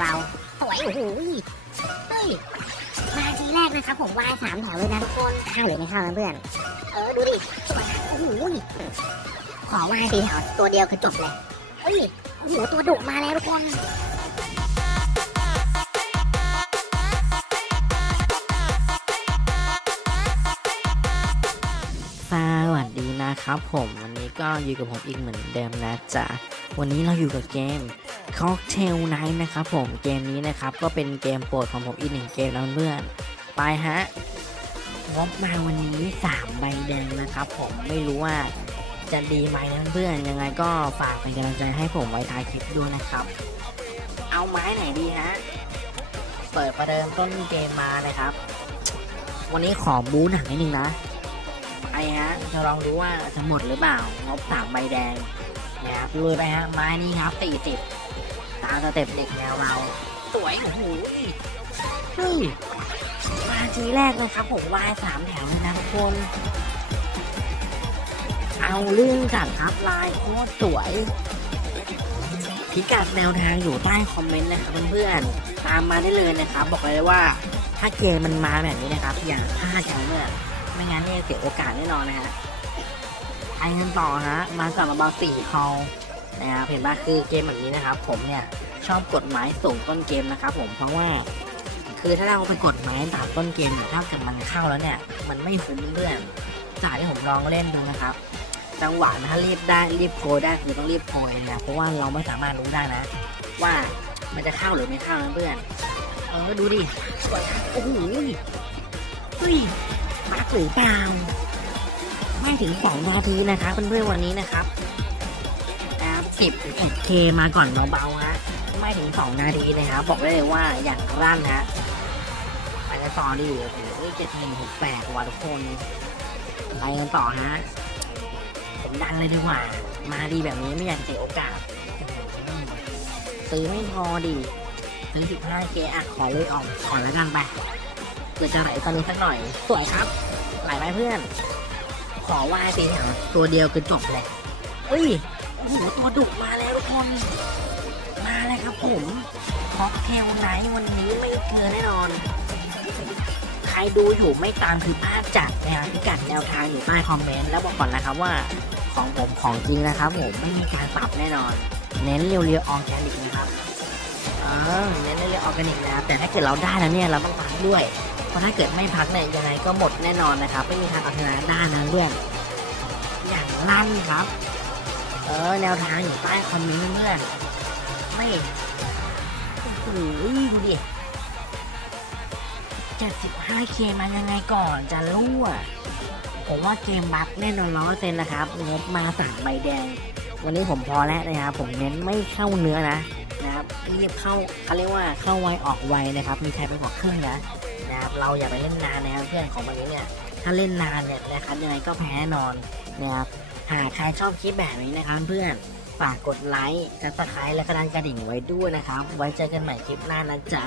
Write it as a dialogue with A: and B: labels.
A: เราสวยโอ้โหเฮ้ยมาทีแรกนะครับผมวายสามแถวเลยนะทุกคนเข้าหรือไม่เข้านะเพื่อน เออดูดิสวยนโอ้โหขอวายสี่แถวตัวเดียวคือจบเลยเฮ้ยโอ้โหตัวดุมาแล้วทุกคน
B: สวัสดีนะครับผมวันนี้ก็อยู่กับผมอีกเหมือนเดิมนะจ๊ะวันนี้เราอยู่กับเกม Cocktail Night นะครับผมเกมนี้นะครับ ก็เป็นเกมโปรดของผมอีกหนึ่งเกมแล้วเพื่อนไปฮะงบมาวันนี้ 3 ใบแดงนะครับผมไม่รู้ว่าจะดีไหมนะเพื่อนยังไงก็ฝากเป็นกำลังใจให้ผมไว้ท้ายคลิปด้วยนะครับ เอาไม้ไหนดีฮะเปิดประเดิมต้นเกมมานะครับ วันนี้ขอบูหนักนิดนึงนะไปฮะจะลองดูว่าจะหมดหรือเปล่างบสามใบแดงนะครับลุยไปฮะไม้นี้ครับสี่สิบ ตามสเต็ปเด็กแนวเรา สวยโอ้โหเฮ้ยมาทีแรกเลยครับผมวายสามแถวเลยนะทุกคน เอาเรื่องจัดครับลายโคตรสวย พิกัดแนวทางอยู่ใต้คอมเมนต์นะครับเพื่อนๆ ตามมาได้เลยนะครับ บอกเลยว่า ถ้าเกมมันมาแบบนี้นะครับ อย่าพลาดกันเพื่อนไม่งั้นเนี่ยเสียโอกาสแน่นอนนะฮะไปกันต่อฮะ มากับมาบาสี่คอล นะครับเห็นปะคือเกมแบบนี้นะครับ ผมเนี่ยชอบกดไม้สูงต้นเกมนะครับ ผมเพราะว่า คือถ้าเราไปกดไม้ต่ำต้นเกมเนี่ยถ้าเกิดมันเข้าแล้วเนี่ย มันไม่คุ้มเพื่อนจากที่ผมลองเล่นดูนะครับ จังหวะนะถ้ารีบได้รีบโกยได้คือต้องรีบโกยนะเพราะว่าเราไม่สามารถรู้ได้นะ ว่ามันจะเข้าหรือไม่เข้าเพื่อนเออดูดิสวยโอ้โหเฮ้ยพักหรือเปล่าไม่ถึงสองนาทีนะครับเพื่อนๆวันนี้นะครับ นะครับสิบเอ็ดเคมาก่อนเบาๆฮะไม่ถึงสองนาทีนะครับ บอกได้เลยว่าอย่างรั่นฮะไปกันต่อดิโอ้โหเจ็ดหนึ่งหกแปดว่ะทุกคนไปกันต่อฮะผมดันเลยดีกว่า มาดีแบบนี้ไม่อยากเสียโอกาสซื้อไม่พอดิซื้อสิบห้าเคอะขอเลยออกก่อนแล้วกันไปเพื่อจะไหลตอนนี้สักหน่อย สวยครับ ไหลไปเพื่อน ขอว่าสิเหรอตัวเดียวคือจบเลยเอ้ย โอ้โหตัวดุมาแล้วทุกคน มาเลยครับผมค็อกเทลไนท์วันนี้ไม่เกินแน่นอน ใครดูอยู่ไม่ตามคือพลาดจัดนะครับพิกัดแนวทางอยู่ใต้คอมเมนต์แล้วบอกก่อนนะครับว่าของผมของจริงนะครับผมไม่มีการปรับแน่นอน เน้นเรียวๆออร์แกนิกนะครับเออเน้นเรียวๆออร์แกนิกนะครับแต่ถ้าเกิดเราได้แล้วเนี่ยเราต้องพักด้วย เพราะถ้าเกิดไม่พักเนี่ยยังไงก็หมดแน่นอนนะครับ ไม่มีทางเอาชนะได้นะเพื่อนอย่างลั่นครับ เออ แนวทางอยู่ใต้คอมเมนต์เพื่อนไม่โอ้โหดูดิ75เคมันยังไงก่อนจะรั่ว ผมว่าเกมบัฟแน่นอนร้อยเซนนะครับ งบมาสามใบแดง วันนี้ผมพอแล้วนะครับ ผมเน้นไม่เข้าเนื้อนะนะครับรีบเข้าเขาเรียกว่าเข้าไวออกไวนะครับ มีใครเป็นหัวครึ่งนะนะครับ เราอย่าไปเล่นนานนะครับเพื่อนของวันนี้เนี่ย ถ้าเล่นนานเนี่ยนะครับยังไงก็แพ้แน่นอนนะครับ หากใครชอบคลิปแบบนี้นะครับเพื่อนฝากกดไลค์กดติดตามและกดานกระดิ่งไว้ด้วยนะครับ ไว้เจอกันใหม่คลิปหน้านะจ๊ะ